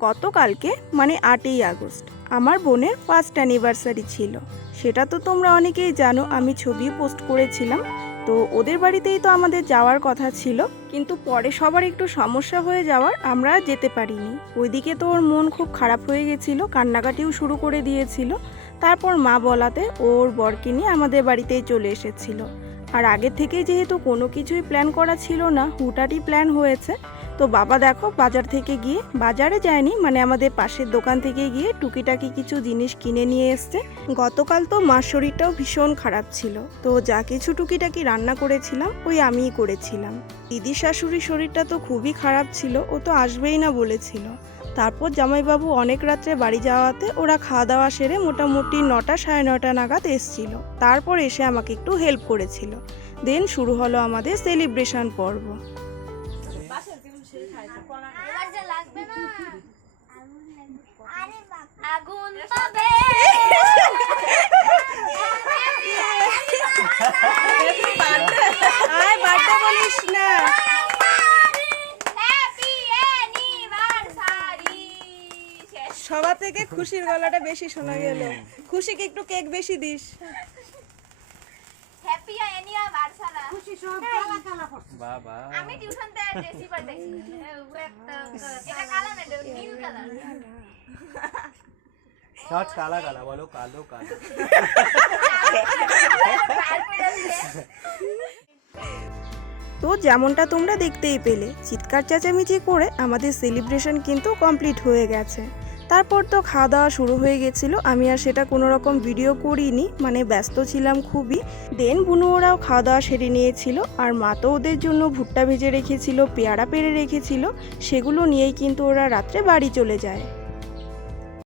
গতকালকে মানে 8ই আগস্ট আমার বোনের ফার্স্ট অ্যানিভার্সারি ছিল। সেটা তো তোমরা অনেকেই জানো, আমি ছবি পোস্ট করেছিলাম। তো ওদের বাড়িতেই তো আমাদের যাওয়ার কথা ছিল, কিন্তু পরে সবার একটু সমস্যা হয়ে যাওয়ার আমরা আর যেতে পারিনি। ওইদিকে তো ওর মন খুব খারাপ হয়ে গেছিল, কান্নাকাটিও শুরু করে দিয়েছিল। তারপর মা বলাতে ওর বরকে নিয়ে আমাদের বাড়িতেই চলে এসেছিল। আর আগে থেকেই যেহেতু কোনো কিছুই প্ল্যান করা ছিল না, হুটহাটি প্ল্যান হয়েছে। তো বাবা দেখো বাজার থেকে গিয়ে, বাজারে যায়নি মানে আমাদের পাশের দোকান থেকে গিয়ে টুকিটাকি কিছু জিনিস কিনে নিয়ে এসছে। গতকাল তো মার শরীরটাও ভীষণ খারাপ ছিল, তো যা কিছু টুকিটাকি রান্না করেছিলাম ওই আমিই করেছিলাম। দিদি শাশুড়ির শরীরটা তো খুবই খারাপ ছিল, ও তো আসবেই না বলেছিল। তারপর জামাইবাবু অনেক রাত্রে বাড়ি যাওয়াতে ওরা খাওয়া দাওয়া সেরে মোটামুটি 9টা সাড়ে 9টা নাগাদ এসছিল। তারপর এসে আমাকে একটু হেল্প করেছিল। দেন শুরু হলো আমাদের সেলিব্রেশন পর্ব। আগুন পাবে আয় বার্থডে বলিস না। Happy anniversary. সবার থেকে খুশির গলাটা বেশি শোনা গেল। খুশিকে একটু কেক বেশি দিস। Happy anniversary. খুশি সব কালা কালা করছে। বাবা আমি টিউশন তে ড্রেসই পাঠাইছি। এটা কালা না, এটা নীল কালার। শর্ট কালা কালা বলো, কালো কালো। তো যেমনটা তোমরা দেখতেই পেলে, চিৎকার চেঁচামেচি করে আমাদের সেলিব্রেশন কিন্তু কমপ্লিট হয়ে গেছে। তারপর তো খাওয়া দাওয়া শুরু হয়ে গেছিলো, আমি আর সেটা কোনো রকম ভিডিও করিনি, মানে ব্যস্ত ছিলাম খুবই। দেন বুনু ওরাও খাওয়া দাওয়া সেরে নিয়েছিল, আর মা তো ওদের জন্য ভুট্টা ভেজে রেখেছিল, পেয়ারা পেড়ে রেখেছিল, সেগুলো নিয়েই কিন্তু ওরা রাত্রে বাড়ি চলে যায়।